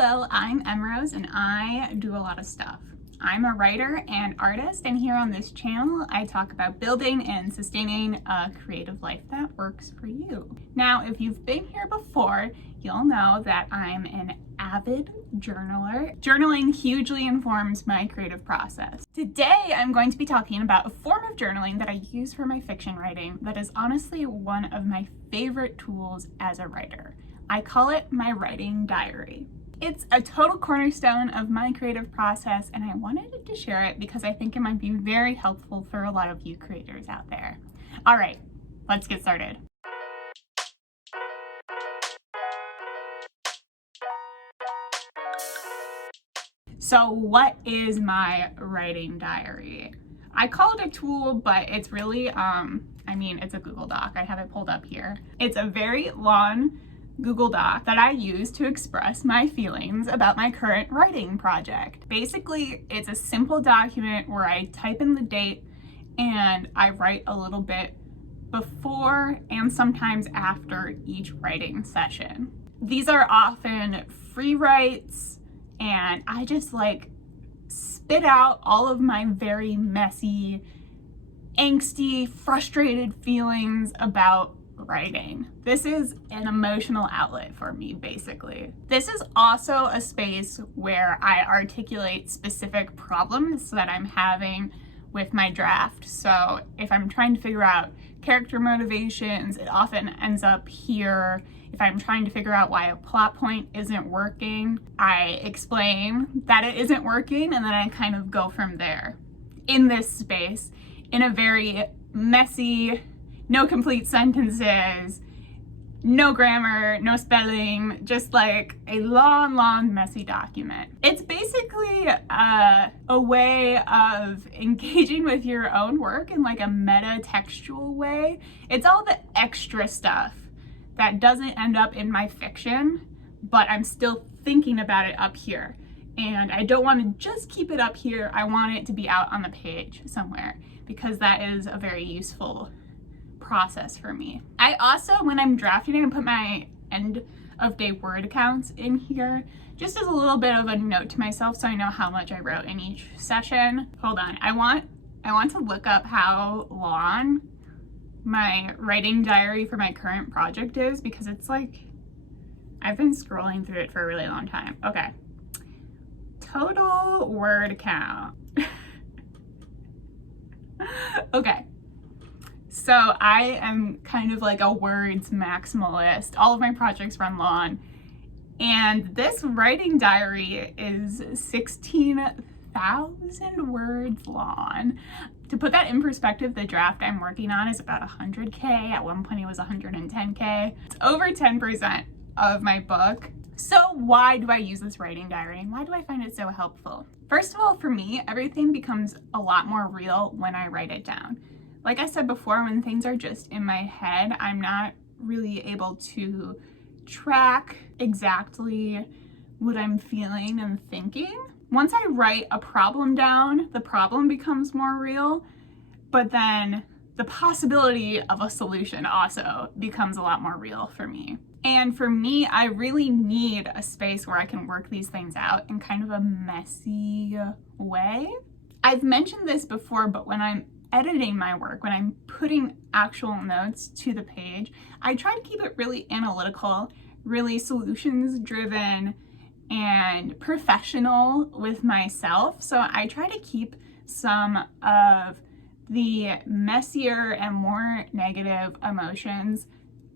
Hello, I'm Emrose and I do a lot of stuff. I'm a writer and artist, and here on this channel I talk about building and sustaining a creative life that works for you. Now, if you've been here before, you'll know that I'm an avid journaler. Journaling hugely informs my creative process. Today I'm going to be talking about a form of journaling that I use for my fiction writing that is honestly one of my favorite tools as a writer. I call it my writing diary. It's a total cornerstone of my creative process, and I wanted to share it because I think it might be very helpful for a lot of you creators out there. All right, let's get started. So what is my writing diary? I call it a tool, but it's really, it's a Google Doc. I have it pulled up here. It's a very long Google Doc that I use to express my feelings about my current writing project. Basically, it's a simple document where I type in the date and I write a little bit before and sometimes after each writing session. These are often free writes, and I just spit out all of my very messy, angsty, frustrated feelings about writing. This is an emotional outlet for me, basically. This is also a space where I articulate specific problems that I'm having with my draft. So if I'm trying to figure out character motivations, it often ends up here. If I'm trying to figure out why a plot point isn't working, I explain that it isn't working, and then I kind of go from there. In this space, in a very messy, no complete sentences, no grammar, no spelling, just like a long, messy document. It's basically a way of engaging with your own work in like a meta-textual way. It's all the extra stuff that doesn't end up in my fiction, but I'm still thinking about it up here. And I don't want to just keep it up here. I want it to be out on the page somewhere, because that is a very useful process for me. I also, when I'm drafting, I put my end of day word counts in here just as a little bit of a note to myself, so I know how much I wrote in each session. Hold on, I want to look up how long my writing diary for my current project is, because it's I've been scrolling through it for a really long time. Okay, total word count. Okay. So I am kind of like a words maximalist. All of my projects run long. And this writing diary is 16,000 words long. To put that in perspective, the draft I'm working on is about 100K. At one point it was 110K. It's over 10% of my book. So why do I use this writing diary, and why do I find it so helpful? First of all, for me, everything becomes a lot more real when I write it down. Like I said before, when things are just in my head, I'm not really able to track exactly what I'm feeling and thinking. Once I write a problem down, the problem becomes more real, but then the possibility of a solution also becomes a lot more real for me. And for me, I really need a space where I can work these things out in kind of a messy way. I've mentioned this before, but when I'm editing my work, when I'm putting actual notes to the page, I try to keep it really analytical, really solutions driven, and professional with myself. So I try to keep some of the messier and more negative emotions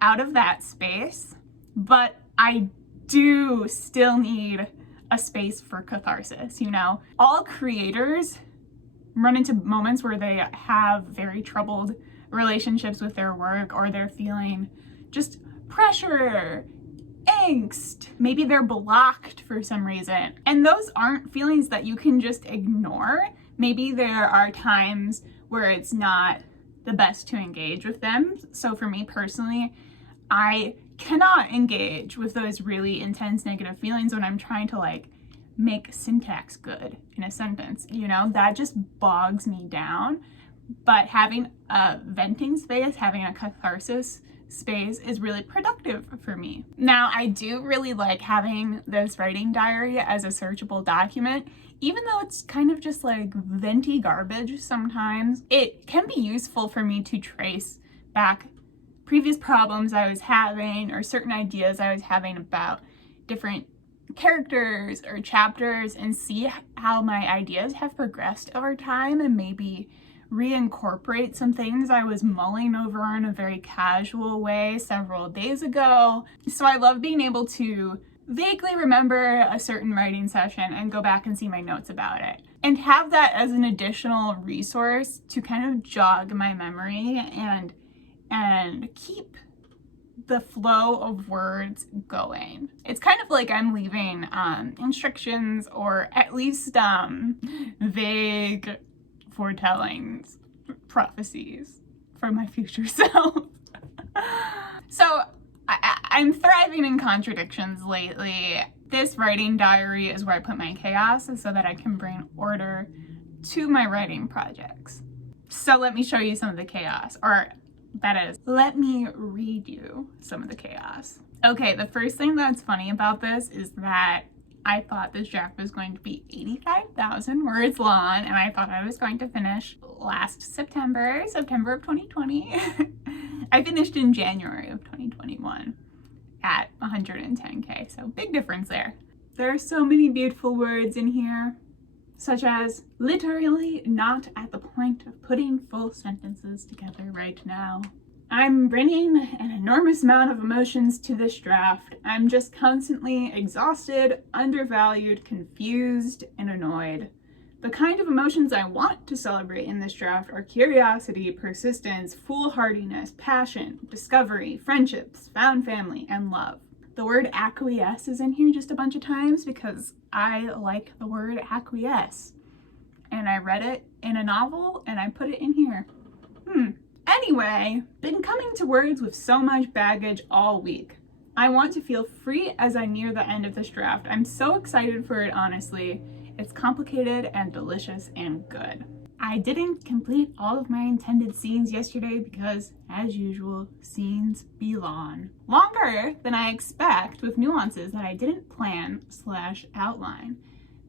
out of that space, but I do still need a space for catharsis, you know? All creators run into moments where they have very troubled relationships with their work, or they're feeling just pressure, angst, maybe they're blocked for some reason. And those aren't feelings that you can just ignore. Maybe there are times where it's not the best to engage with them. So for me personally, I cannot engage with those really intense negative feelings when I'm trying to make syntax good in a sentence, you know, that just bogs me down. But having a venting space, having a catharsis space is really productive for me. Now, I do really like having this writing diary as a searchable document. Even though it's kind of just like venti garbage sometimes, it can be useful for me to trace back previous problems I was having or certain ideas I was having about different characters or chapters and see how my ideas have progressed over time and maybe reincorporate some things I was mulling over in a very casual way several days ago. So I love being able to vaguely remember a certain writing session and go back and see my notes about it and have that as an additional resource to kind of jog my memory and keep the flow of words going. It's kind of like I'm leaving instructions or at least vague foretellings, prophecies for my future self. So I'm thriving in contradictions lately. This writing diary is where I put my chaos so that I can bring order to my writing projects. So let me show you some of the chaos, or that is, let me read you some of the chaos. Okay, the first thing that's funny about this is that I thought this draft was going to be 85,000 words long, and I thought I was going to finish last September of 2020. I finished in January of 2021 at 110K, so big difference there. There are so many beautiful words in here, such as literally not at the point of putting full sentences together right now. I'm bringing an enormous amount of emotions to this draft. I'm just constantly exhausted, undervalued, confused, and annoyed. The kind of emotions I want to celebrate in this draft are curiosity, persistence, foolhardiness, passion, discovery, friendships, found family, and love. The word acquiesce is in here just a bunch of times because I like the word acquiesce. And I read it in a novel and I put it in here. Anyway, been coming to words with so much baggage all week. I want to feel free as I near the end of this draft. I'm so excited for it, honestly. It's complicated and delicious and good. I didn't complete all of my intended scenes yesterday because, as usual, scenes be long. Longer than I expect with nuances that I didn't plan/outline.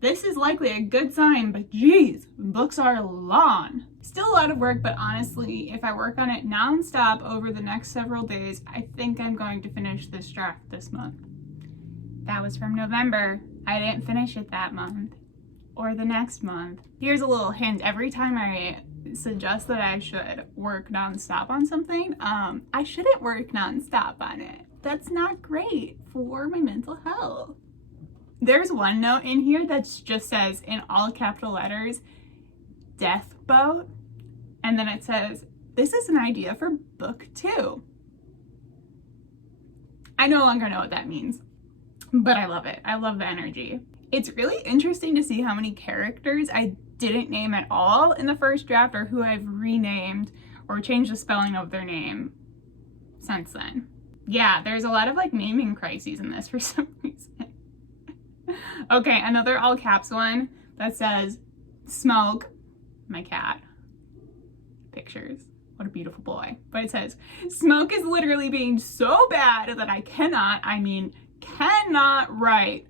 This is likely a good sign, but geez, books are long. Still a lot of work, but honestly, if I work on it non-stop over the next several days, I think I'm going to finish this draft this month. That was from November. I didn't finish it that month or the next month. Here's a little hint. Every time I suggest that I should work non-stop on something, I shouldn't work non-stop on it. That's not great for my mental health. There's one note in here that just says in all capital letters, Death Boat. And then it says, this is an idea for book 2. I no longer know what that means, but I love it. I love the energy. It's really interesting to see how many characters I didn't name at all in the first draft or who I've renamed or changed the spelling of their name since then. Yeah, there's a lot of like naming crises in this for some reason. Okay, another all caps one that says Smoke, my cat. Pictures. What a beautiful boy. But it says, Smoke is literally being so bad that I cannot write.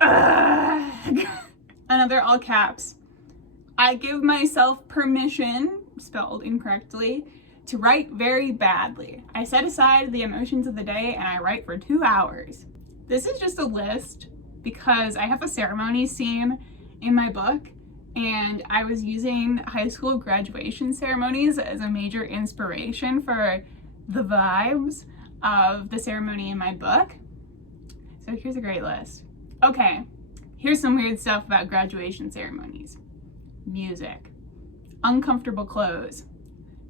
Ugh. Another all caps. I give myself permission, spelled incorrectly, to write very badly. I set aside the emotions of the day and I write for 2 hours. This is just a list because I have a ceremony scene in my book and I was using high school graduation ceremonies as a major inspiration for the vibes of the ceremony in my book. So here's a great list. Okay, here's some weird stuff about graduation ceremonies. Music, uncomfortable clothes,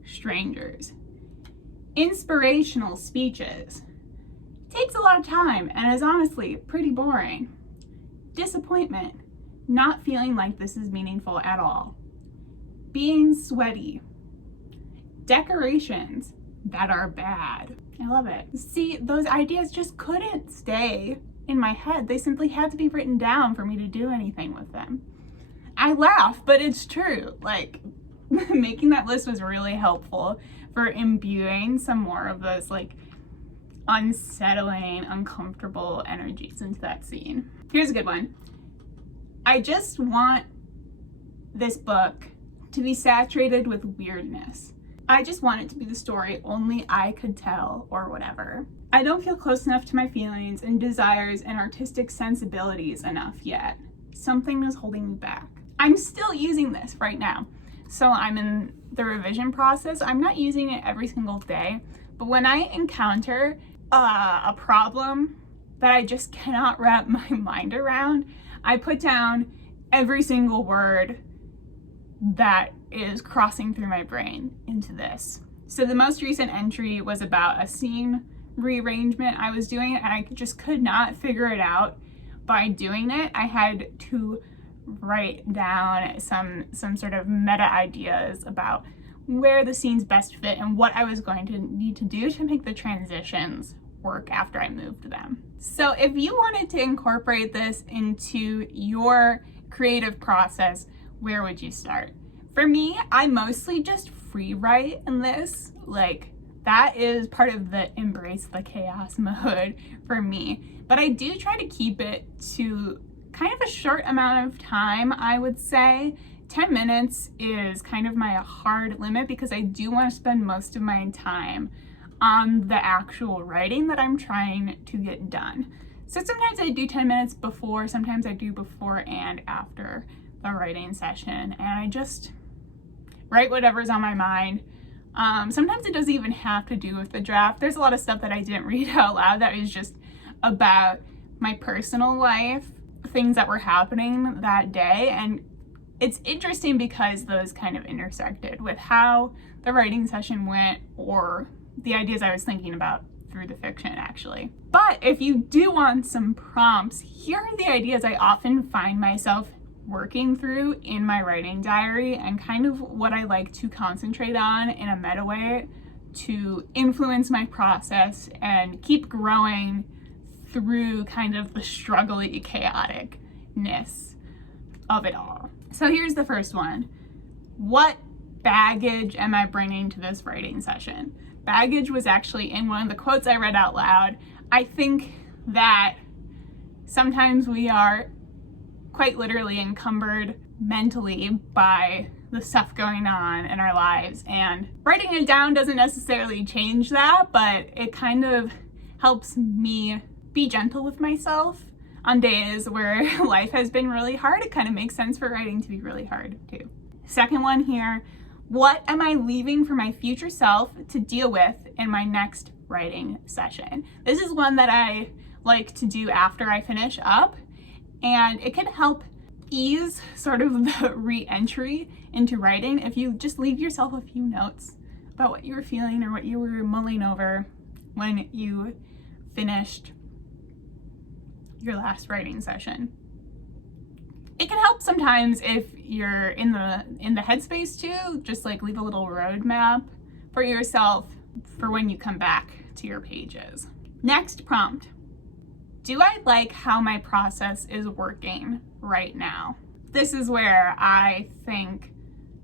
strangers, inspirational speeches. Takes a lot of time and is honestly pretty boring. Disappointment, not feeling like this is meaningful at all. Being sweaty. Decorations that are bad. I love it. See, those ideas just couldn't stay in my head. They simply had to be written down for me to do anything with them. I laugh, but it's true. Like, making that list was really helpful for imbuing some more of those like unsettling, uncomfortable energies into that scene. Here's a good one. I just want this book to be saturated with weirdness. I just want it to be the story only I could tell, or whatever. I don't feel close enough to my feelings and desires and artistic sensibilities enough yet. Something is holding me back. I'm still using this right now. So I'm in the revision process. I'm not using it every single day, but when I encounter a problem that I just cannot wrap my mind around, I put down every single word that is crossing through my brain into this. So the most recent entry was about a scene rearrangement I was doing, and I just could not figure it out. By doing it, I had to write down some sort of meta ideas about where the scenes best fit and what I was going to need to do to make the transitions work after I moved them. So if you wanted to incorporate this into your creative process, where would you start? For me, I mostly just free write in this. Like, that is part of the embrace the chaos mode for me. But I do try to keep it to kind of a short amount of time, I would say. 10 minutes is kind of my hard limit because I do want to spend most of my time on the actual writing that I'm trying to get done. So sometimes I do 10 minutes before, sometimes I do before and after the writing session, and I just write whatever's on my mind. Sometimes it doesn't even have to do with the draft. There's a lot of stuff that I didn't read out loud that was just about my personal life, things that were happening that day, and it's interesting because those kind of intersected with how the writing session went, or the ideas I was thinking about through the fiction, actually. But if you do want some prompts, here are the ideas I often find myself working through in my writing diary, and kind of what I like to concentrate on in a meta way to influence my process and keep growing through kind of the struggly chaoticness of it all. So here's the first one. What baggage am I bringing to this writing session? Baggage was actually in one of the quotes I read out loud. I think that sometimes we are quite literally encumbered mentally by the stuff going on in our lives, and writing it down doesn't necessarily change that, but it kind of helps me be gentle with myself on days where life has been really hard. It kind of makes sense for writing to be really hard too. Second one here, what am I leaving for my future self to deal with in my next writing session? This is one that I like to do after I finish up, and it can help ease sort of the re-entry into writing if you just leave yourself a few notes about what you were feeling or what you were mulling over when you finished your last writing session. It can help sometimes if you're in the headspace too, just like leave a little roadmap for yourself for when you come back to your pages. Next prompt. Do I like how my process is working right now? This is where I think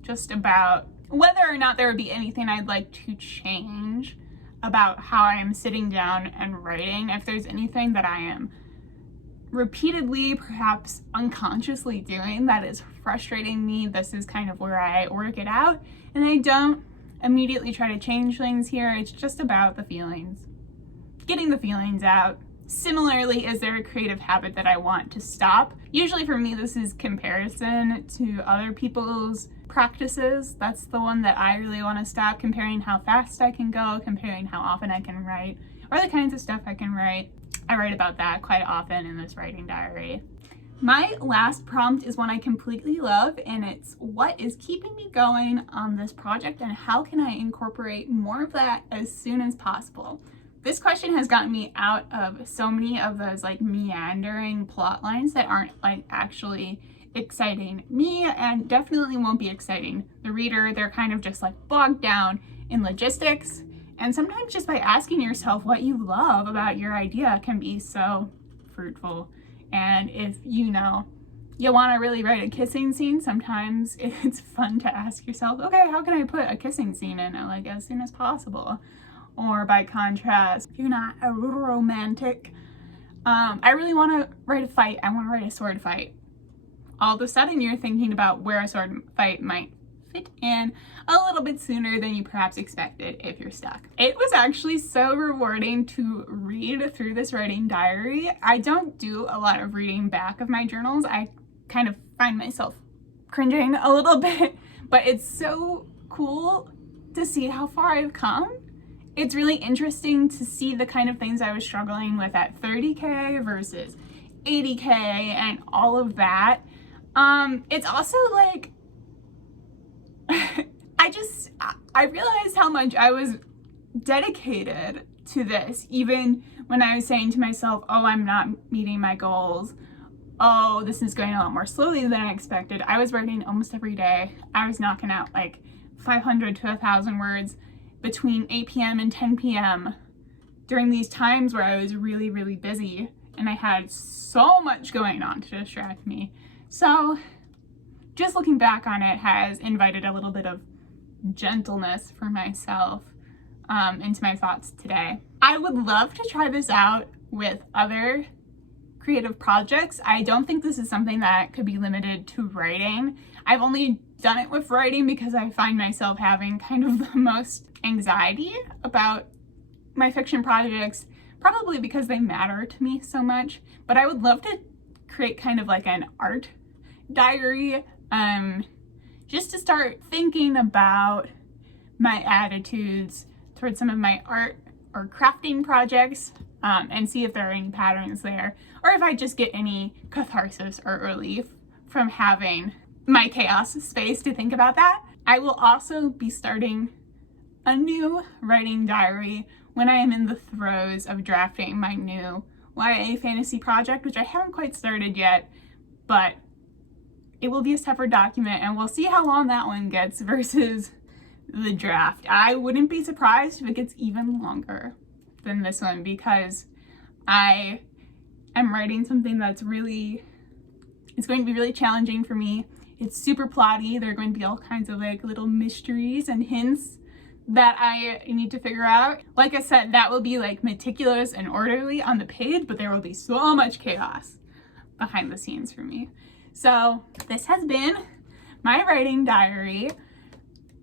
just about whether or not there would be anything I'd like to change about how I'm sitting down and writing. If there's anything that I am repeatedly, perhaps unconsciously doing that is frustrating me, this is kind of where I work it out. And I don't immediately try to change things here. It's just about the feelings, getting the feelings out. Similarly, is there a creative habit that I want to stop? Usually for me, this is comparison to other people's practices. That's the one that I really want to stop, comparing how fast I can go, comparing how often I can write, or the kinds of stuff I can write. I write about that quite often in this writing diary. My last prompt is one I completely love, and it's what is keeping me going on this project and how can I incorporate more of that as soon as possible? This question has gotten me out of so many of those like meandering plot lines that aren't like actually exciting me and definitely won't be exciting the reader. They're kind of just like bogged down in logistics. And sometimes just by asking yourself what you love about your idea can be so fruitful. And if you know you want to really write a kissing scene, sometimes it's fun to ask yourself, okay, how can I put a kissing scene in it, like as soon as possible? Or by contrast, if you're not a romantic, I really want to write a fight. I want to write a sword fight. All of a sudden you're thinking about where a sword fight might fit in a little bit sooner than you perhaps expected if you're stuck. It was actually so rewarding to read through this writing diary. I don't do a lot of reading back of my journals. I kind of find myself cringing a little bit, but it's so cool to see how far I've come. It's really interesting to see the kind of things I was struggling with at 30K versus 80K and all of that. It's also like, I realized how much I was dedicated to this, even when I was saying to myself, oh, I'm not meeting my goals. Oh, this is going a lot more slowly than I expected. I was writing almost every day. I was knocking out like 500 to 1,000 words between 8 p.m. and 10 p.m. during these times where I was really, really busy and I had so much going on to distract me. So just looking back on it has invited a little bit of gentleness for myself into my thoughts today. I would love to try this out with other creative projects. I don't think this is something that could be limited to writing. I've only done it with writing because I find myself having kind of the most anxiety about my fiction projects, probably because they matter to me so much. But I would love to create kind of like an art diary, just to start thinking about my attitudes towards some of my art or crafting projects, and see if there are any patterns there, or if I just get any catharsis or relief from having my chaos space to think about that. I will also be starting a new writing diary when I am in the throes of drafting my new YA fantasy project, which I haven't quite started yet, but it will be a separate document, and we'll see how long that one gets versus the draft. I wouldn't be surprised if it gets even longer than this one, because I am writing something that's it's going to be really challenging for me. It's super plotty. There are going to be all kinds of like little mysteries and hints that I need to figure out. Like I said, that will be like meticulous and orderly on the page, but there will be so much chaos behind the scenes for me. So this has been my writing diary.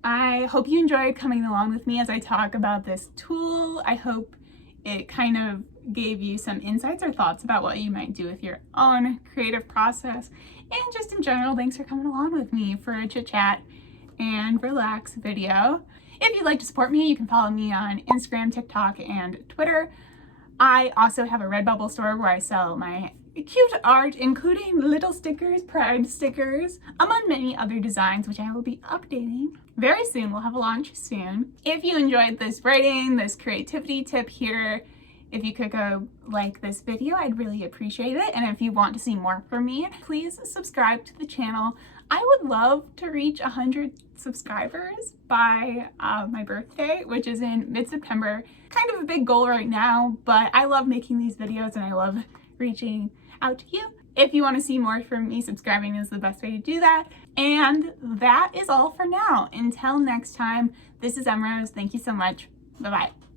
I hope you enjoyed coming along with me as I talk about this tool. I hope it kind of gave you some insights or thoughts about what you might do with your own creative process. And just in general, thanks for coming along with me for a chit chat and relax video. If you'd like to support me, you can follow me on Instagram, TikTok, and Twitter. I also have a Redbubble store where I sell my cute art, including little stickers, pride stickers, among many other designs, which I will be updating very soon. We'll have a launch soon. If you enjoyed this writing, this creativity tip here, if you could go like this video, I'd really appreciate it. And if you want to see more from me, please subscribe to the channel. I would love to reach 100 subscribers by my birthday, which is in mid-September. Kind of a big goal right now, but I love making these videos and I love reaching out to you. If you want to see more from me, subscribing is the best way to do that. And that is all for now. Until next time, this is Emrose. Thank you so much. Bye-bye.